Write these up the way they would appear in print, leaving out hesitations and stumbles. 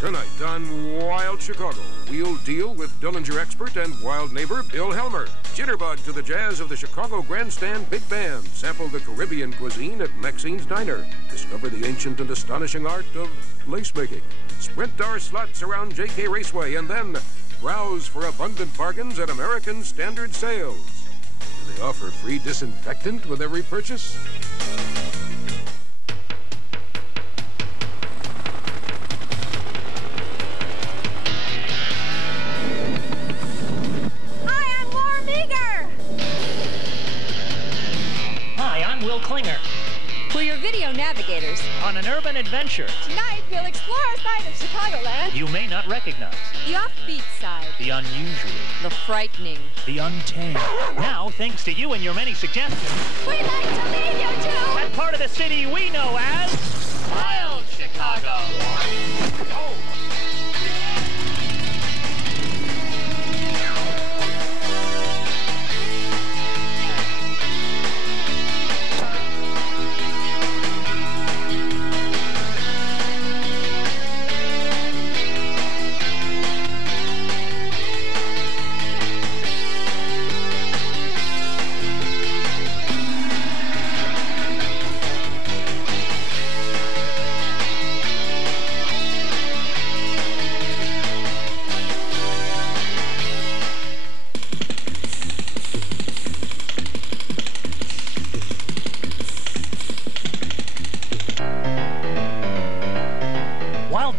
Tonight on Wild Chicago, we'll deal with Dillinger expert and wild neighbor Bill Helmer. Jitterbug to the jazz of the Chicago Grandstand Big Band. Sample the Caribbean cuisine at Maxine's Diner. Discover the ancient and astonishing art of lace making. Sprint our slots around JK Raceway and then browse for abundant bargains at American Standard Sales. Do they offer free disinfectant with every purchase? We're your video navigators. On an urban adventure. Tonight, we'll explore a side of Chicagoland You may not recognize. the offbeat side, The unusual. the frightening. The untamed. Now, thanks to you and your many suggestions, We'd like to lead you to that part of the city we know as Wild Chicago.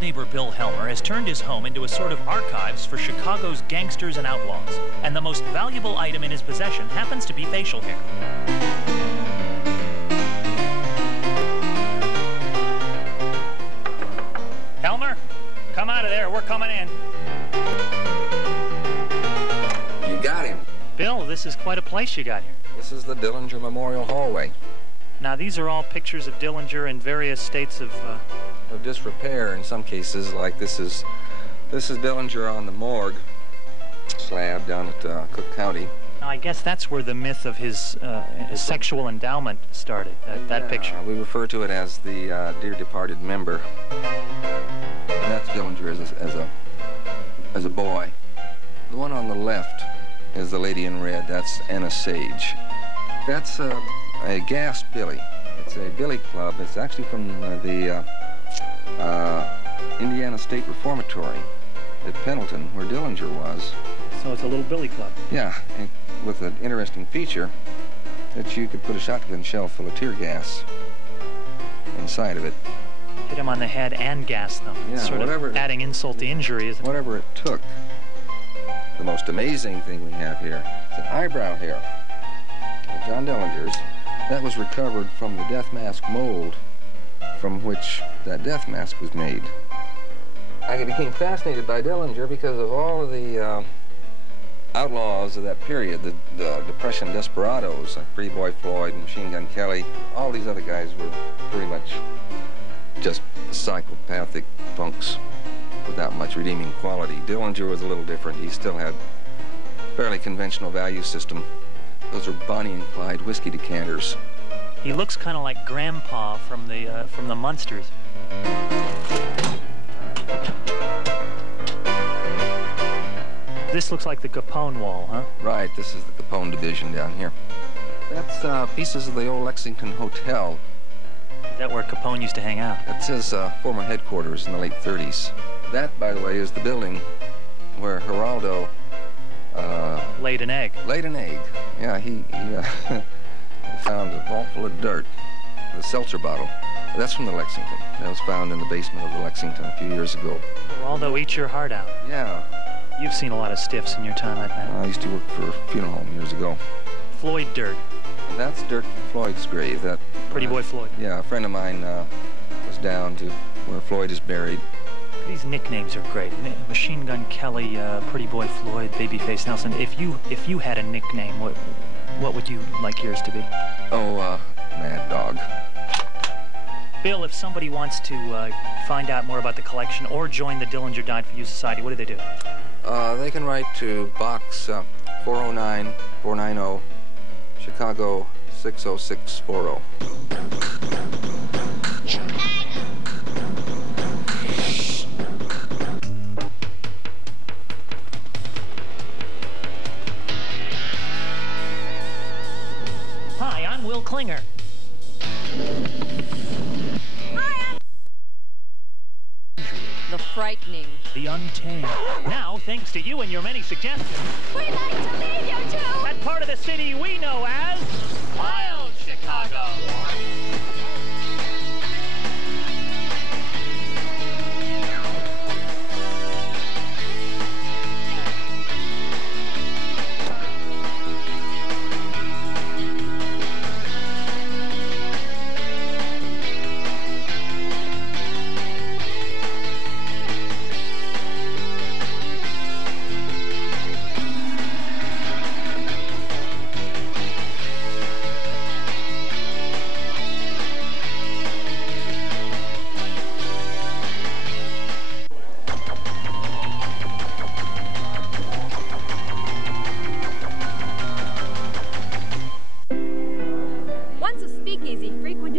Neighbor Bill Helmer has turned his home into a sort of archives for Chicago's gangsters and outlaws, and the most valuable item in his possession happens to be facial hair. Helmer, come out of there. We're coming in. You got him. Bill, this is quite a place you got here. This is the Dillinger Memorial Hallway. Now, these are all pictures of Dillinger in various states of disrepair in some cases. Like this is Dillinger on the morgue slab down at Cook County. Now, I guess that's where the myth of his sexual endowment started, that picture. We refer to it as the dear departed member. And that's Dillinger as a boy. The one on the left is the lady in red. That's Anna Sage. That's a gas billy. It's a billy club. It's actually from the Indiana State Reformatory at Pendleton, where Dillinger was. So it's a little billy club. Yeah, and with an interesting feature that you could put a shotgun shell full of tear gas inside of it. Hit him on the head and gas them. Yeah, sort of adding insult to injury, isn't it? Whatever it took. The most amazing thing we have here is an eyebrow hair of John Dillinger's. That was recovered from the death mask mold from which that death mask was made. I became fascinated by Dillinger because of all of the outlaws of that period, the Depression desperados, like Pretty Boy Floyd and Machine Gun Kelly. All these other guys were pretty much just psychopathic punks without much redeeming quality. Dillinger was a little different. He still had a fairly conventional value system. Those were Bonnie and Clyde whiskey decanters. He looks kind of like Grandpa from the Munsters. This looks like the Capone wall, huh? Right, this is the Capone division down here. That's pieces of the old Lexington Hotel. Is that where Capone used to hang out? That's his former headquarters in the late 30s. That, by the way, is the building where Geraldo laid an egg. Laid an egg. Yeah, he found a vault full of dirt, a seltzer bottle. That's from the Lexington. That was found in the basement of the Lexington a few years ago. Geraldo, eat your heart out. Yeah. You've seen a lot of stiffs in your time, I bet. I used to work for a funeral home years ago. Floyd Dirt. And that's Dirt Floyd's grave. That Pretty Boy Floyd. Yeah, a friend of mine was down to where Floyd is buried. These nicknames are great. Machine Gun Kelly, Pretty Boy Floyd, Babyface Nelson. If you had a nickname, what would you like yours to be? Oh, Mad Dog. Bill, if somebody wants to find out more about the collection or join the Dillinger Died For You Society, what do they do? They can write to Box 409-490, Chicago 60640. The frightening. The untamed. Now, thanks to you and your many suggestions, We'd like to leave you to that part of the city we know as Wild Chicago.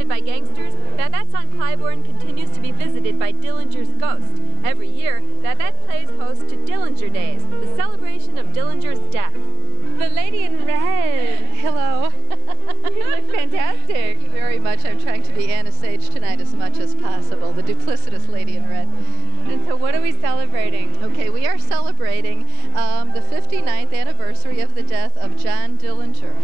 By gangsters, Babette's on Clybourne continues to be visited by Dillinger's ghost. Every year, Babette plays host to Dillinger Days, the celebration of Dillinger's death. The lady in red. Hello. You look fantastic. Thank you very much. I'm trying to be Anna Sage tonight as much as possible, the duplicitous lady in red. And so what are we celebrating? Okay, we are celebrating the 59th anniversary of the death of John Dillinger.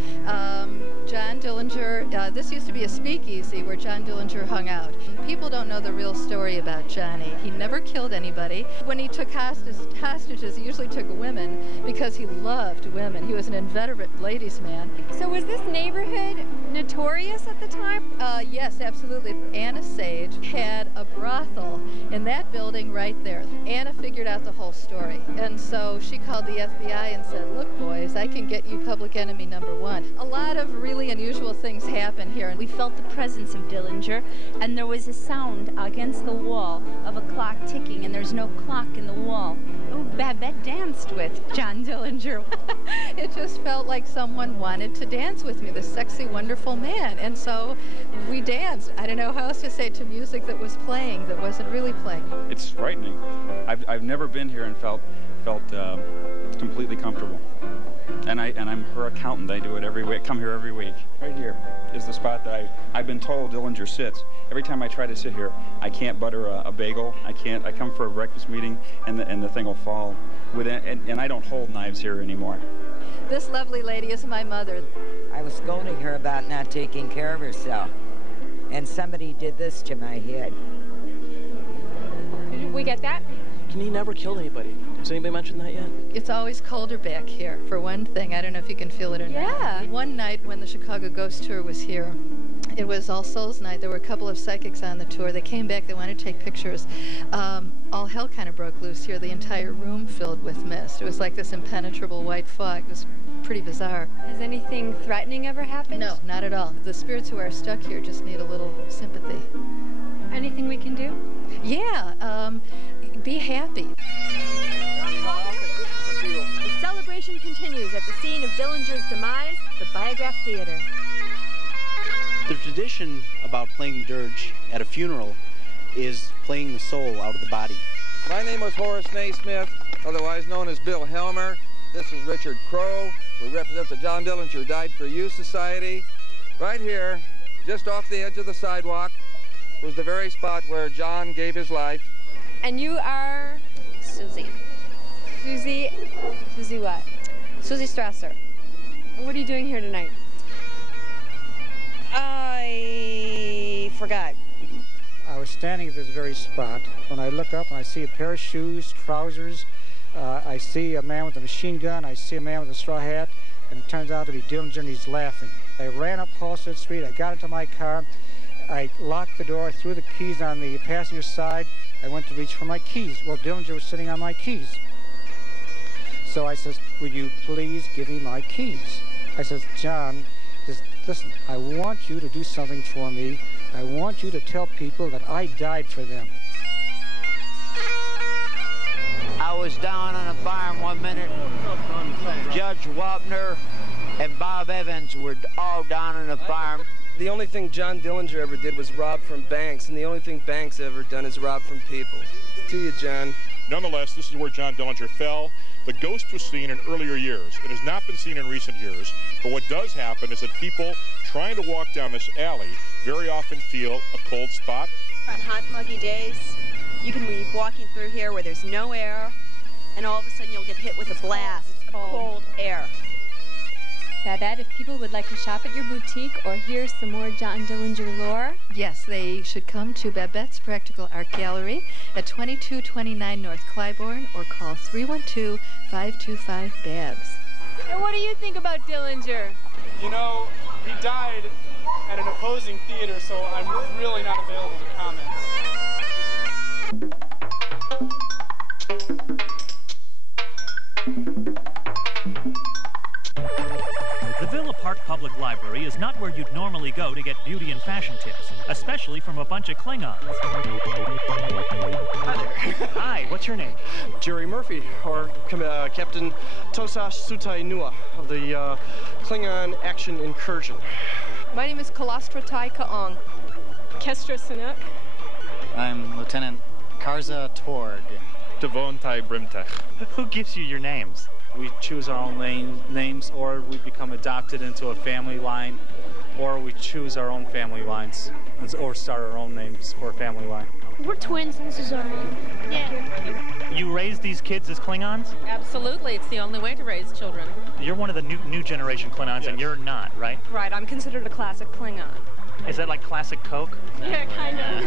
John Dillinger, this used to be a speakeasy where John Dillinger hung out. People don't know the real story about Johnny. He never killed anybody. When he took hostages, he usually took women because he loved women. He was an inveterate ladies' man. So was this neighborhood notorious at the time? Yes, absolutely. Anna Sage had a brothel in that building right there. Anna figured out the whole story, and so she called the FBI and said, look, boys, I can get you public enemy #1. A lot of really unusual things happen here. We felt the presence of Dillinger, and there was a sound against the wall of a clock ticking, and there's no clock in the wall. Oh, Babette danced with John Dillinger. It just felt like someone wanted to dance with me, this sexy, wonderful man, and so we danced. I don't know how else to say it, to music that was playing, that wasn't really playing. It's frightening. I've never been here and felt completely comfortable. And I'm her accountant. I do it every week. Come here every week. Right here is the spot that I've been told Dillinger sits. Every time I try to sit here, I can't butter a bagel. I come for a breakfast meeting, and the thing will fall. And I don't hold knives here anymore. This lovely lady is my mother. I was scolding her about not taking care of herself, and somebody did this to my head. Did we get that? And he never killed anybody. Has anybody mentioned that yet? It's always colder back here, for one thing. I don't know if you can feel it or not. Yeah. One night when the Chicago Ghost Tour was here, it was All Souls Night. There were a couple of psychics on the tour. They came back. They wanted to take pictures. All hell kind of broke loose here. The entire room filled with mist. It was like this impenetrable white fog. It was pretty bizarre. Has anything threatening ever happened? No, not at all. The spirits who are stuck here just need a little sympathy. Anything we can do? Yeah, be happy. The celebration continues at the scene of Dillinger's demise, the Biograph Theater. The tradition about playing the dirge at a funeral is playing the soul out of the body. My name was Horace Naismith, otherwise known as Bill Helmer. This is Richard Crow. We represent the John Dillinger Died for You Society. Right here, just off the edge of the sidewalk, was the very spot where John gave his life. And you are? Susie. Susie what? Susie Strasser. What are you doing here tonight? I forgot. I was standing at this very spot when I look up and I see a pair of shoes, trousers. I see a man with a machine gun. I see a man with a straw hat, and it turns out to be Dillinger, and he's laughing. I ran up Halstead Street. I got into my car. I locked the door, threw the keys on the passenger side. I went to reach for my keys. Well, Dillinger was sitting on my keys. So I says, "Would you please give me my keys?" I says, "John, listen, I want you to do something for me. I want you to tell people that I died for them." I was down on a farm one minute. Judge Wapner and Bob Evans were all down on the farm. The only thing John Dillinger ever did was rob from banks, and the only thing banks ever done is rob from people. To you, John. Nonetheless, this is where John Dillinger fell. The ghost was seen in earlier years. It has not been seen in recent years. But what does happen is that people trying to walk down this alley very often feel a cold spot. On hot, muggy days, you can be walking through here where there's no air, and all of a sudden you'll get hit with a blast of cold air. Babette, if people would like to shop at your boutique or hear some more John Dillinger lore, Yes, they should come to Babette's Practical Art Gallery at 2229 North Clybourne or call 312-525-BABS. And what do you think about Dillinger? You know, he died at an opposing theater, so I'm really not available to comment. The Villa Park Public Library is not where you'd normally go to get beauty and fashion tips, especially from a bunch of Klingons. Hi there. Hi, what's your name? Jerry Murphy, or Captain Tosash Sutai Nua of the Klingon Action Incursion. My name is Kalastra Tai Kaong. Kestra Sinuk. I'm Lieutenant Karza Torg. Devon Tai Brimtech. Who gives you your names? We choose our own names, or we become adopted into a family line, or we choose our own family lines, or start our own names for a family line. We're twins, and this is our mom. Yeah. You raised these kids as Klingons? Absolutely, it's the only way to raise children. You're one of the new generation Klingons, yes. And you're not, right? Right, I'm considered a classic Klingon. Is that like classic Coke? Yeah, kind of.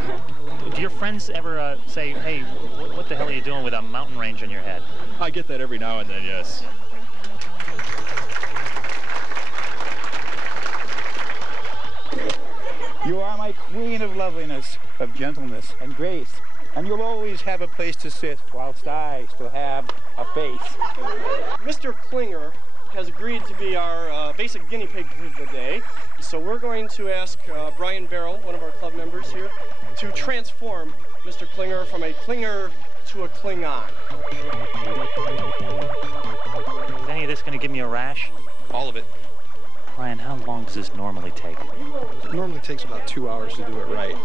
Do your friends ever say, hey, what the hell are you doing with a mountain range on your head? I get that every now and then, yes. You are my queen of loveliness, of gentleness and grace, and you'll always have a place to sit whilst I still have a face. Mr. Klinger has agreed to be our basic guinea pig for the day, so we're going to ask Brian Barrell, one of our club members here, to transform Mr. Klinger from a Klinger to a Klingon. Is any of this going to give me a rash? All of it. Brian, how long does this normally take? It normally takes about 2 hours to do it right.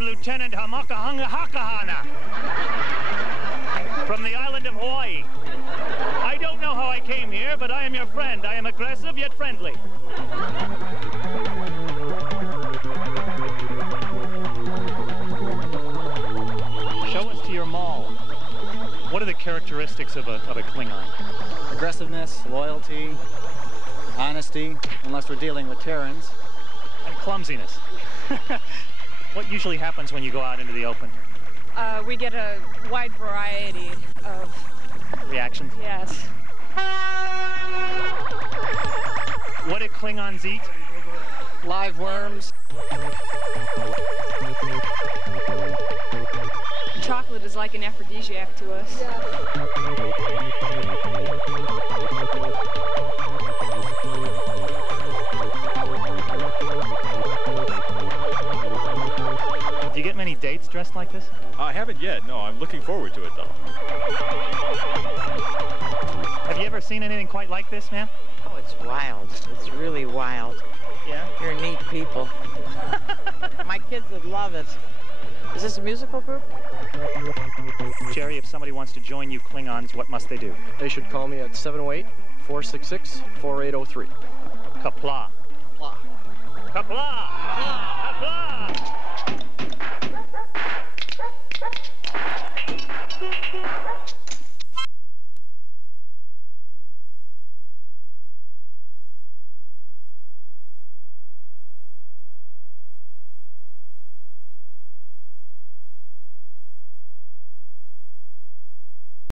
Lieutenant Hamakahanga from the island of Hawaii. I don't know how I came here, but I am your friend. I am aggressive yet friendly. Show us to your mall. What are the characteristics of a Klingon? Aggressiveness, loyalty, honesty, unless we're dealing with Terrans. And clumsiness. What usually happens when you go out into the open? We get a wide variety of reactions. Yes. What do Klingons eat? Live worms. Chocolate is like an aphrodisiac to us. Do you get many dates dressed like this? I haven't yet, no. I'm looking forward to it, though. Have you ever seen anything quite like this, man? Oh, it's wild. It's really wild. Yeah? You're neat people. My kids would love it. Is this a musical group? Jerry, if somebody wants to join you Klingons, what must they do? They should call me at 708-466-4803. Kapla. Kapla. Kapla! Kapla!